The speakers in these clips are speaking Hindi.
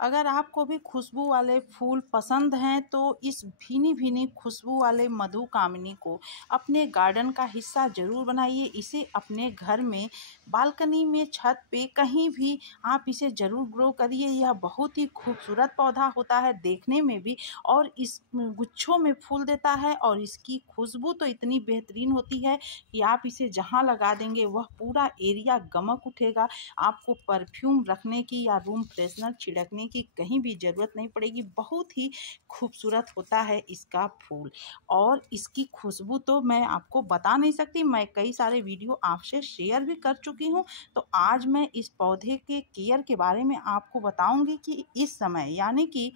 अगर आपको भी खुशबू वाले फूल पसंद हैं तो इस भीनी भीनी खुशबू वाले मधुकामिनी को अपने गार्डन का हिस्सा ज़रूर बनाइए। इसे अपने घर में, बालकनी में, छत पे, कहीं भी आप इसे ज़रूर ग्रो करिए। यह बहुत ही खूबसूरत पौधा होता है देखने में भी, और इस गुच्छों में फूल देता है, और इसकी खुशबू तो इतनी बेहतरीन होती है कि आप इसे जहाँ लगा देंगे वह पूरा एरिया गमक उठेगा। आपको परफ्यूम रखने की या रूम फ्रेशनर छिड़कने की कहीं भी ज़रूरत नहीं पड़ेगी। बहुत ही खूबसूरत होता है इसका फूल, और इसकी खुशबू तो मैं आपको बता नहीं सकती। मैं कई सारे वीडियो आपसे शेयर भी कर चुकी हूँ। तो आज मैं इस पौधे के केयर के बारे में आपको बताऊंगी कि इस समय यानी कि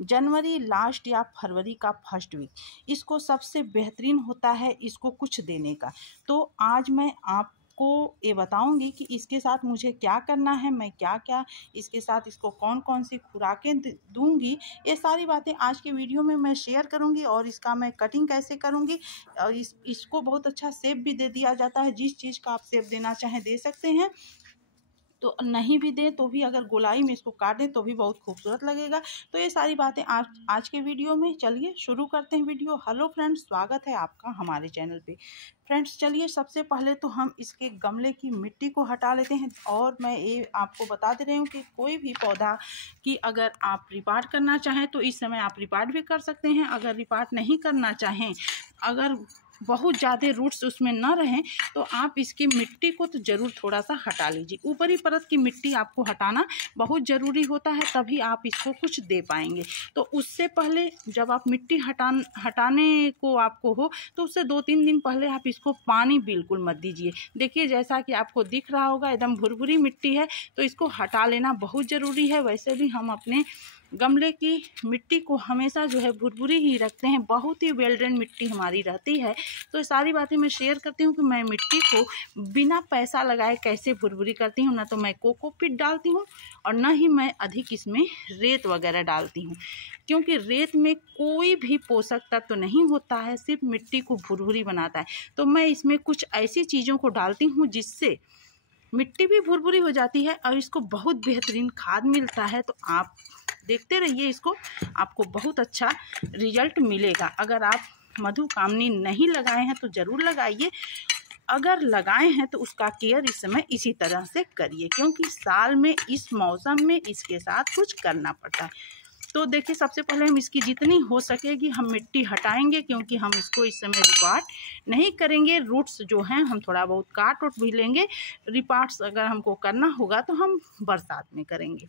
जनवरी लास्ट या फरवरी का फर्स्ट वीक इसको सबसे बेहतरीन होता है इसको कुछ देने का। तो आज मैं आपको ये बताऊंगी कि इसके साथ मुझे क्या करना है, मैं क्या क्या इसके साथ इसको कौन कौन सी खुराकें दूंगी। ये सारी बातें आज के वीडियो में मैं शेयर करूंगी, और इसका मैं कटिंग कैसे करूंगी, और इसको बहुत अच्छा शेप भी दे दिया जाता है। जिस चीज़ का आप शेप देना चाहें दे सकते हैं, तो नहीं भी दें तो भी, अगर गोलाई में इसको काटें तो भी बहुत खूबसूरत लगेगा। तो ये सारी बातें आज के वीडियो में, चलिए शुरू करते हैं वीडियो। हेलो फ्रेंड्स, स्वागत है आपका हमारे चैनल पे। फ्रेंड्स चलिए सबसे पहले तो हम इसके गमले की मिट्टी को हटा लेते हैं। और मैं ये आपको बता दे रही हूँ कि कोई भी पौधा की अगर आप रिपार्ट करना चाहें तो इस समय आप रिपार्ट भी कर सकते हैं। अगर रिपार्ट नहीं करना चाहें, अगर बहुत ज़्यादा रूट्स उसमें ना रहें, तो आप इसकी मिट्टी को तो ज़रूर थोड़ा सा हटा लीजिए। ऊपरी परत की मिट्टी आपको हटाना बहुत ज़रूरी होता है, तभी आप इसको कुछ दे पाएंगे। तो उससे पहले जब आप मिट्टी हटाने को आपको हो, तो उससे 2-3 दिन पहले आप इसको पानी बिल्कुल मत दीजिए। देखिए जैसा कि आपको दिख रहा होगा एकदम भुरभुरी मिट्टी है, तो इसको हटा लेना बहुत ज़रूरी है। वैसे भी हम अपने गमले की मिट्टी को हमेशा जो है भुरभुरी ही रखते हैं, बहुत ही वेल ड्रेन मिट्टी हमारी रहती है। तो ये सारी बातें मैं शेयर करती हूँ कि मैं मिट्टी को बिना पैसा लगाए कैसे भुरभुरी करती हूँ। ना तो मैं कोकोपीट डालती हूँ, और ना ही मैं अधिक इसमें रेत वगैरह डालती हूँ, क्योंकि रेत में कोई भी पोषक तत्व नहीं होता है, सिर्फ मिट्टी को भुरभुरी बनाता है। तो मैं इसमें कुछ ऐसी चीज़ों को डालती हूँ जिससे मिट्टी भी भुरभुरी हो जाती है और इसको बहुत बेहतरीन खाद मिलता है। तो आप देखते रहिए इसको, आपको बहुत अच्छा रिजल्ट मिलेगा। अगर आप मधुकामिनी नहीं लगाए हैं तो ज़रूर लगाइए, अगर लगाए हैं तो उसका केयर इस समय इसी तरह से करिए, क्योंकि साल में इस मौसम में इसके साथ कुछ करना पड़ता है। तो देखिए सबसे पहले हम इसकी जितनी हो सकेगी हम मिट्टी हटाएंगे, क्योंकि हम इसको इस समय रिपार्ट नहीं करेंगे। रूट्स जो हैं हम थोड़ा बहुत काट उट भी लेंगे। रिपार्ट्स अगर हमको करना होगा तो हम बरसात में करेंगे,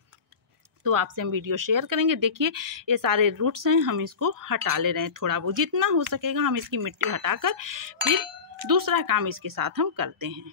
तो आपसे हम वीडियो शेयर करेंगे। देखिए ये सारे रूट्स हैं, हम इसको हटा ले रहे हैं। थोड़ा बहुत जितना हो सकेगा हम इसकी मिट्टी हटाकर फिर दूसरा काम इसके साथ हम करते हैं।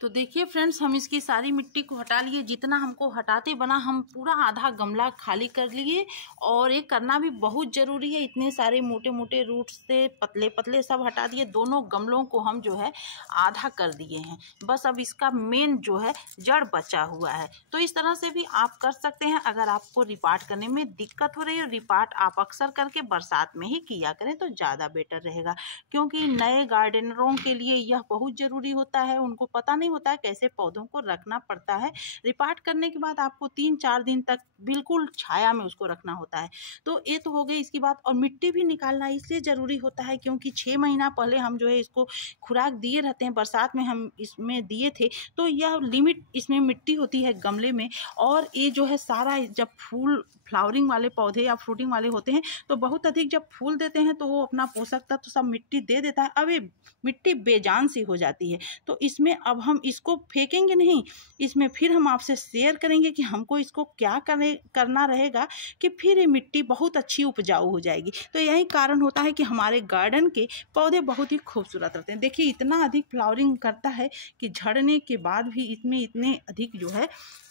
तो देखिए फ्रेंड्स, हम इसकी सारी मिट्टी को हटा लिए। जितना हमको हटाते बना हम पूरा आधा गमला खाली कर लिए, और ये करना भी बहुत ज़रूरी है। इतने सारे मोटे मोटे रूट्स से पतले पतले सब हटा दिए। दोनों गमलों को हम जो है आधा कर दिए हैं। बस अब इसका मेन जो है जड़ बचा हुआ है। तो इस तरह से भी आप कर सकते हैं। अगर आपको रिपार्ट करने में दिक्कत हो रही है, रिपार्ट आप अक्सर करके बरसात में ही किया करें तो ज़्यादा बेटर रहेगा, क्योंकि नए गार्डनरों के लिए यह बहुत ज़रूरी होता है। उनको पता नहीं होता है कैसे पौधों को रखना पड़ता है। रिपार्ट करने के बाद आपको 3-4 दिन तक बिल्कुल छाया में उसको रखना होता है। तो ये तो हो गई इसकी बात। और मिट्टी भी निकालना इसलिए ज़रूरी होता है क्योंकि 6 महीना पहले हम जो है इसको खुराक दिए रहते हैं। बरसात में हम इसमें दिए थे, तो यह लिमिट इसमें मिट्टी होती है गमले में। और ये जो है सारा जब फूल फ्लावरिंग वाले पौधे या फ्रूटिंग वाले होते हैं तो बहुत अधिक जब फूल देते हैं तो वो अपना पोषक तत्व सब मिट्टी दे देता है। अब ये मिट्टी बेजान सी हो जाती है। तो इसमें अब हम इसको फेंकेंगे नहीं, इसमें फिर हम आपसे शेयर करेंगे कि हमको इसको क्या करना रहेगा कि फिर ये मिट्टी बहुत अच्छी उपजाऊ हो जाएगी। तो यही कारण होता है कि हमारे गार्डन के पौधे बहुत ही खूबसूरत रहते हैं। देखिए इतना अधिक फ्लावरिंग करता है कि झड़ने के बाद भी इसमें इतने अधिक जो है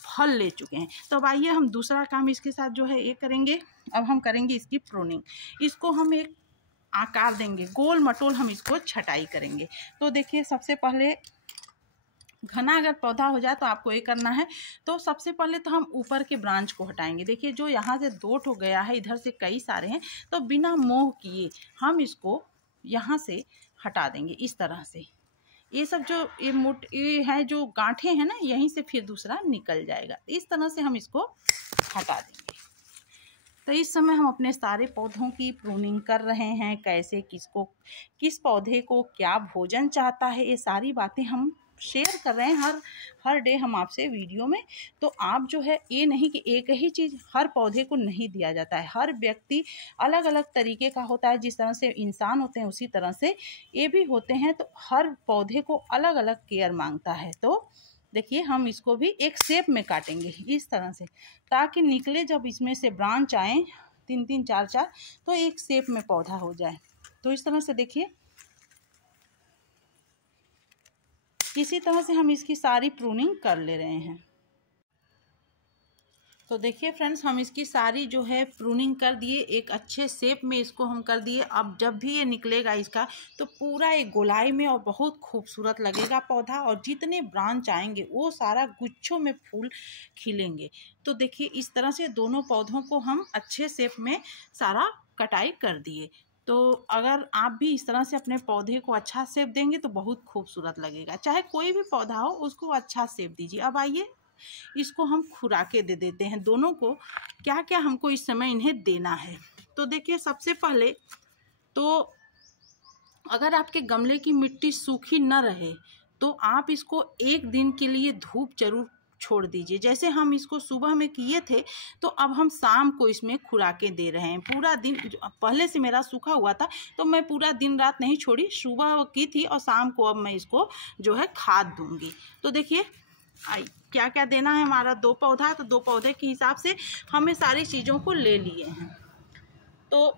फल ले चुके हैं। तो अब आइए हम दूसरा काम इसके साथ जो है ये करेंगे। अब हम करेंगे इसकी प्रूनिंग। इसको हम एक आकार देंगे, गोल मटोल हम इसको छटाई करेंगे। तो देखिए सबसे पहले घना अगर पौधा हो जाए तो आपको ये करना है। तो सबसे पहले तो हम ऊपर के ब्रांच को हटाएंगे। देखिए जो यहाँ से 2 ठो गया है, इधर से कई सारे हैं, तो बिना मोह किए हम इसको यहाँ से हटा देंगे इस तरह से। ये सब जो ये है जो गांठें हैं ना, यहीं से फिर दूसरा निकल जाएगा। इस तरह से हम इसको हटा देंगे। तो इस समय हम अपने सारे पौधों की प्रूनिंग कर रहे हैं, कैसे किस पौधे को क्या भोजन चाहता है, ये सारी बातें हम शेयर कर रहे हैं हर डे हम आपसे वीडियो में। तो आप जो है ये नहीं कि एक ही चीज़ हर पौधे को नहीं दिया जाता है, हर व्यक्ति अलग अलग तरीके का होता है। जिस तरह से इंसान होते हैं उसी तरह से ये भी होते हैं, तो हर पौधे को अलग अलग केयर मांगता है। तो देखिए हम इसको भी एक शेप में काटेंगे इस तरह से, ताकि निकले जब इसमें से ब्रांच आए 3-3 4-4 तो एक शेप में पौधा हो जाए। तो इस तरह से देखिए, इसी तरह से हम इसकी सारी प्रूनिंग कर ले रहे हैं। तो देखिए फ्रेंड्स, हम इसकी सारी जो है प्रूनिंग कर दिए, एक अच्छे शेप में इसको हम कर दिए। अब जब भी ये निकलेगा इसका तो पूरा एक गोलाई में और बहुत खूबसूरत लगेगा पौधा, और जितने ब्रांच आएंगे वो सारा गुच्छों में फूल खिलेंगे। तो देखिए इस तरह से दोनों पौधों को हम अच्छे शेप में सारा कटाई कर दिए। तो अगर आप भी इस तरह से अपने पौधे को अच्छा शेप देंगे तो बहुत खूबसूरत लगेगा। चाहे कोई भी पौधा हो उसको अच्छा शेप दीजिए। अब आइए इसको हम खुराकें दे देते हैं दोनों को, क्या क्या हमको इस समय इन्हें देना है। तो देखिए सबसे पहले तो अगर आपके गमले की मिट्टी सूखी न रहे तो आप इसको एक दिन के लिए धूप जरूर छोड़ दीजिए। जैसे हम इसको सुबह में किए थे तो अब हम शाम को इसमें खुराकें दे रहे हैं। पूरा दिन पहले से मेरा सूखा हुआ था तो मैं पूरा दिन रात नहीं छोड़ी, सुबह की थी और शाम को अब मैं इसको जो है खाद दूंगी। तो देखिए क्या क्या देना है। हमारा 2 पौधा, तो 2 पौधे के हिसाब से हमें सारी चीज़ों को ले लिए हैं। तो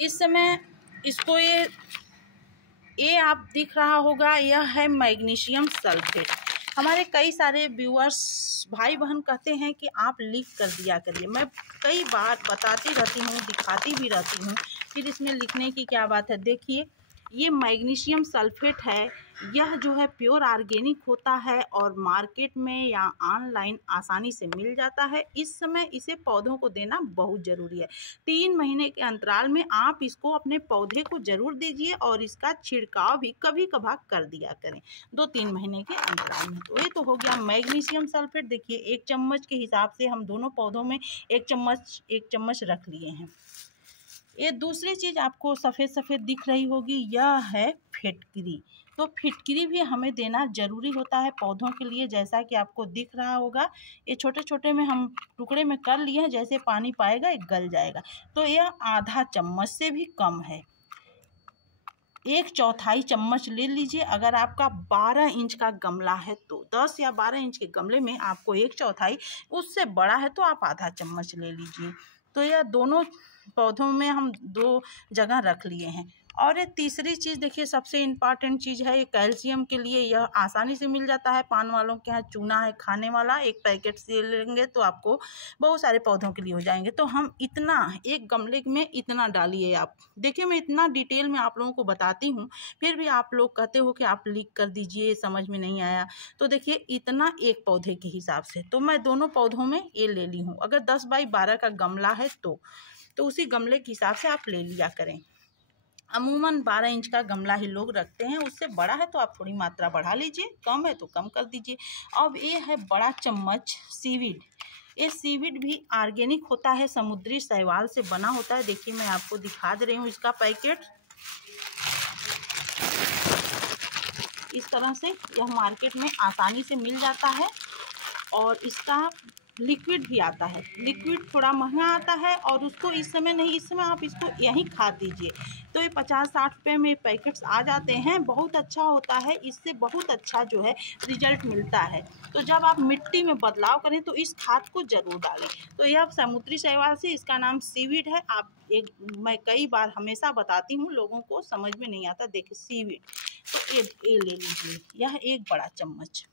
इस समय इसको ये आप दिख रहा होगा, यह है मैग्नीशियम सल्फेट। हमारे कई सारे व्यूअर्स भाई बहन कहते हैं कि आप लिख कर दिया करिए। मैं कई बार बताती रहती हूँ, दिखाती भी रहती हूँ, फिर इसमें लिखने की क्या बात है। देखिए ये मैग्नीशियम सल्फेट है, यह जो है प्योर ऑर्गेनिक होता है और मार्केट में या ऑनलाइन आसानी से मिल जाता है। इस समय इसे पौधों को देना बहुत ज़रूरी है। 3 महीने के अंतराल में आप इसको अपने पौधे को ज़रूर दीजिए और इसका छिड़काव भी कभी कभार कर दिया करें 2-3 महीने के अंतराल में। तो ये तो हो गया मैग्नीशियम सल्फेट। देखिए 1 चम्मच के हिसाब से हम दोनों पौधों में 1 चम्मच रख लिए हैं। ये दूसरी चीज़ आपको सफ़ेद सफ़ेद दिख रही होगी, यह है फिटकरी। तो फिटकरी भी हमें देना ज़रूरी होता है पौधों के लिए। जैसा कि आपको दिख रहा होगा, ये छोटे छोटे में हम टुकड़े में कर लिए हैं, जैसे पानी पाएगा ये गल जाएगा। तो यह आधा चम्मच से भी कम है, 1/4 चम्मच ले लीजिए। अगर आपका 12 इंच का गमला है तो 10 या 12 इंच के गमले में आपको 1/4, उससे बड़ा है तो आप आधा चम्मच ले लीजिए। तो यह दोनों पौधों में हम 2 जगह रख लिए हैं। और ये तीसरी चीज़ देखिए, सबसे इम्पॉर्टेंट चीज़ है, ये कैल्शियम के लिए यह आसानी से मिल जाता है। पान वालों के यहाँ चूना है खाने वाला, 1 पैकेट से लेंगे तो आपको बहुत सारे पौधों के लिए हो जाएंगे। तो हम इतना एक गमले में इतना डालिए आप। देखिए मैं इतना डिटेल में आप लोगों को बताती हूँ, फिर भी आप लोग कहते हो कि आप लिख कर दीजिए, समझ में नहीं आया। तो देखिए इतना एक पौधे के हिसाब से, तो मैं दोनों पौधों में ये ले ली हूँ। अगर 10 बाई 12 का गमला है तो उसी गमले के हिसाब से आप ले लिया करें। अमूमन 12 इंच का गमला ही लोग रखते हैं, उससे बड़ा है तो आप थोड़ी मात्रा बढ़ा लीजिए, कम है तो कम कर दीजिए। अब ये है बड़ा चम्मच सीवीड। ये सीवीड भी ऑर्गेनिक होता है, समुद्री शैवाल से बना होता है। देखिए मैं आपको दिखा दे रही हूँ इसका पैकेट। इस तरह से यह मार्केट में आसानी से मिल जाता है और इसका लिक्विड भी आता है। लिक्विड थोड़ा महंगा आता है और उसको इस समय नहीं, इस समय आप इसको यहीं खा दीजिए। तो ये 50-60 रुपये में पैकेट्स आ जाते हैं, बहुत अच्छा होता है। इससे बहुत अच्छा जो है रिजल्ट मिलता है। तो जब आप मिट्टी में बदलाव करें तो इस खाद को ज़रूर डालें। तो यह समुद्री शैवाल से, इसका नाम सीवीड है। मैं कई बार हमेशा बताती हूँ, लोगों को समझ में नहीं आता। देखिए सीवीड, तो ये ले लीजिए, यह 1 बड़ा चम्मच।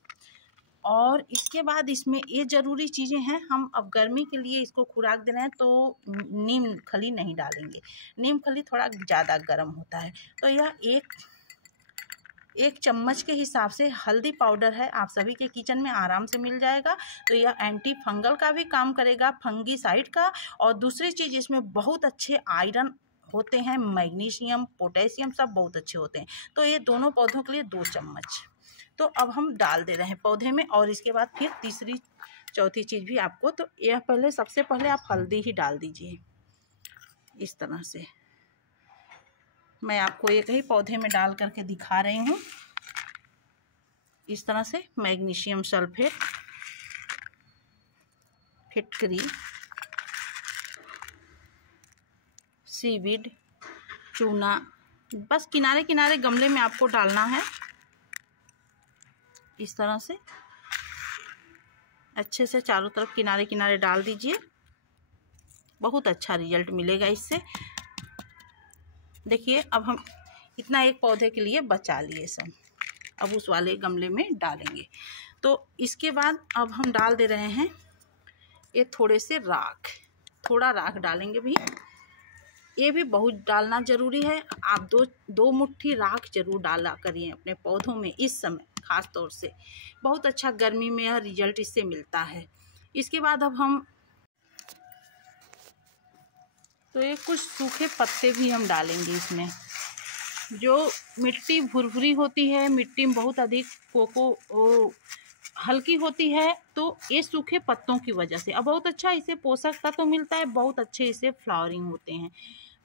और इसके बाद इसमें ये ज़रूरी चीज़ें हैं। हम अब गर्मी के लिए इसको खुराक दे रहे हैं तो नीम खली नहीं डालेंगे, नीम खली थोड़ा ज़्यादा गर्म होता है। तो यह एक चम्मच के हिसाब से हल्दी पाउडर है, आप सभी के किचन में आराम से मिल जाएगा। तो यह एंटी फंगल का भी काम करेगा, फंगीसाइड का। और दूसरी चीज़, इसमें बहुत अच्छे आयरन होते हैं, मैग्नीशियम, पोटेशियम सब बहुत अच्छे होते हैं। तो ये दोनों पौधों के लिए 2 चम्मच। तो अब हम डाल दे रहे हैं पौधे में, और इसके बाद फिर तीसरी चौथी चीज़ भी आपको, तो यह पहले सबसे पहले आप हल्दी ही डाल दीजिए इस तरह से। मैं आपको एक ही पौधे में डाल करके दिखा रही हूँ। इस तरह से मैग्नीशियम सल्फेट, फिटकरी, सीवीड, चूना, बस किनारे किनारे गमले में आपको डालना है। इस तरह से अच्छे से चारों तरफ किनारे किनारे डाल दीजिए, बहुत अच्छा रिजल्ट मिलेगा इससे। देखिए अब हम इतना एक पौधे के लिए बचा लिए सब, अब उस वाले गमले में डालेंगे। तो इसके बाद अब हम डाल दे रहे हैं ये थोड़े से राख, थोड़ा राख डालेंगे भी, ये भी बहुत डालना ज़रूरी है। आप दो मुट्ठी राख जरूर डाला करिए अपने पौधों में इस समय, ख़ास तौर से बहुत अच्छा गर्मी में यह रिजल्ट इससे मिलता है। इसके बाद अब हम तो ये कुछ सूखे पत्ते भी हम डालेंगे इसमें। जो मिट्टी भुरभुरी होती है, मिट्टी में बहुत अधिक हल्की होती है, तो ये सूखे पत्तों की वजह से अब बहुत अच्छा इसे पोषक तत्व मिलता है, बहुत अच्छे इसे फ्लावरिंग होते हैं।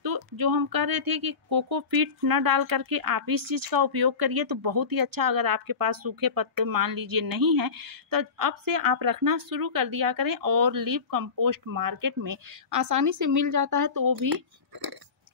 तो जो हम कह रहे थे कि कोकोपीट न डाल करके आप इस चीज़ का उपयोग करिए तो बहुत ही अच्छा। अगर आपके पास सूखे पत्ते मान लीजिए नहीं हैं तो अब से आप रखना शुरू कर दिया करें, और लीफ कंपोस्ट मार्केट में आसानी से मिल जाता है, तो वो भी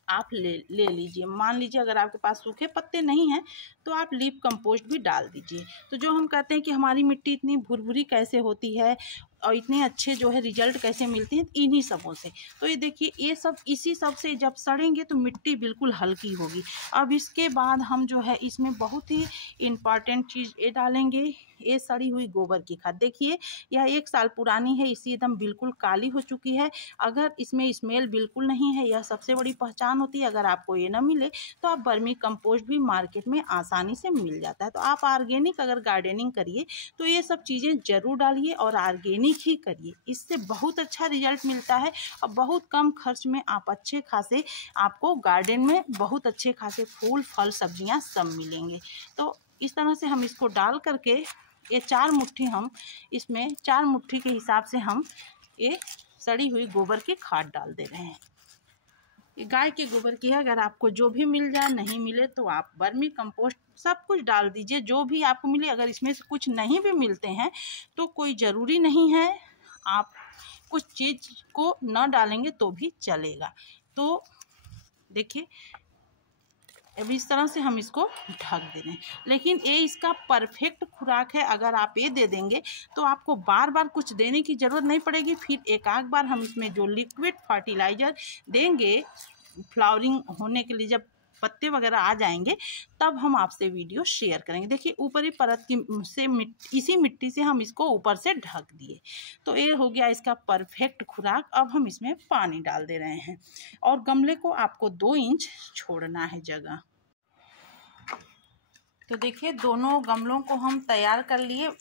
आप ले लीजिए। मान लीजिए अगर आपके पास सूखे पत्ते नहीं हैं तो आप लीफ कंपोस्ट भी डाल दीजिए। तो जो हम कहते हैं कि हमारी मिट्टी इतनी भुरभुरी कैसे होती है और इतने अच्छे जो है रिजल्ट कैसे मिलते हैं, इन्हीं सबों से। तो ये देखिए ये सब इसी सब से जब सड़ेंगे तो मिट्टी बिल्कुल हल्की होगी। अब इसके बाद हम जो है इसमें बहुत ही इम्पॉर्टेंट चीज़ ये डालेंगे, ये सड़ी हुई गोबर की खाद। देखिए यह 1 साल पुरानी है, इसी एकदम बिल्कुल काली हो चुकी है। अगर इसमें स्मेल बिल्कुल नहीं है, यह सबसे बड़ी पहचान होती है। अगर आपको ये ना मिले तो आप वर्मी कंपोस्ट भी मार्केट में आसानी से मिल जाता है। तो आप ऑर्गेनिक अगर गार्डनिंग करिए तो ये सब चीज़ें ज़रूर डालिए और ऑर्गेनिक ही करिए, इससे बहुत अच्छा रिजल्ट मिलता है और बहुत कम खर्च में आप अच्छे खासे आपको गार्डन में बहुत अच्छे खासे फूल फल सब्जियां सब मिलेंगे। तो इस तरह से हम इसको डाल करके ये 4 मुट्ठी हम इसमें 4 मुट्ठी के हिसाब से हम ये सड़ी हुई गोबर की खाद डाल दे रहे हैं। ये गाय के गोबर की है, अगर आपको जो भी मिल जाए, नहीं मिले तो आप वर्मी कंपोस्ट सब कुछ डाल दीजिए जो भी आपको मिले। अगर इसमें से कुछ नहीं भी मिलते हैं तो कोई ज़रूरी नहीं है, आप कुछ चीज़ को न डालेंगे तो भी चलेगा। तो देखिए अब इस तरह से हम इसको ढक दे रहे हैं, लेकिन ये इसका परफेक्ट खुराक है। अगर आप ये दे देंगे तो आपको बार बार कुछ देने की ज़रूरत नहीं पड़ेगी। फिर एक आध बार हम इसमें जो लिक्विड फर्टिलाइज़र देंगे फ्लावरिंग होने के लिए, जब पत्ते वगैरह आ जाएंगे तब हम आपसे वीडियो शेयर करेंगे। देखिए ऊपरी परत की से इसी मिट्टी से हम इसको ऊपर से ढक दिए। तो ये हो गया इसका परफेक्ट खुराक। अब हम इसमें पानी डाल दे रहे हैं और गमले को आपको 2 इंच छोड़ना है जगह। तो देखिए दोनों गमलों को हम तैयार कर लिए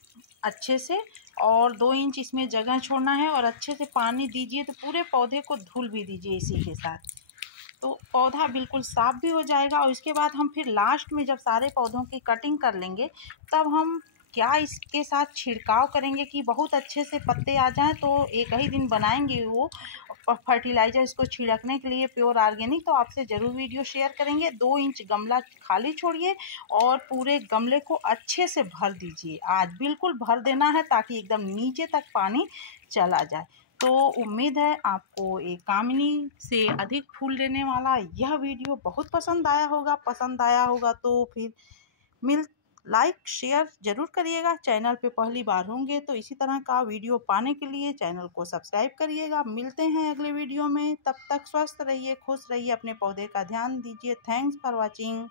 अच्छे से, और 2 इंच इसमें जगह छोड़ना है और अच्छे से पानी दीजिए। तो पूरे पौधे को धुल भी दीजिए इसी के साथ, तो पौधा बिल्कुल साफ भी हो जाएगा। और इसके बाद हम फिर लास्ट में जब सारे पौधों की कटिंग कर लेंगे तब हम क्या इसके साथ छिड़काव करेंगे कि बहुत अच्छे से पत्ते आ जाएं। तो एक ही दिन बनाएंगे वो फर्टिलाइज़र इसको छिड़कने के लिए प्योर ऑर्गेनिक, तो आपसे ज़रूर वीडियो शेयर करेंगे। 2 इंच गमला खाली छोड़िए और पूरे गमले को अच्छे से भर दीजिए। आज बिल्कुल भर देना है ताकि एकदम नीचे तक पानी चला जाए। तो उम्मीद है आपको एक कामिनी से अधिक फूल देने वाला यह वीडियो बहुत पसंद आया होगा। पसंद आया होगा तो फिर लाइक शेयर ज़रूर करिएगा। चैनल पे पहली बार होंगे तो इसी तरह का वीडियो पाने के लिए चैनल को सब्सक्राइब करिएगा। मिलते हैं अगले वीडियो में, तब तक स्वस्थ रहिए, खुश रहिए, अपने पौधे का ध्यान दीजिए। Thanks for watching.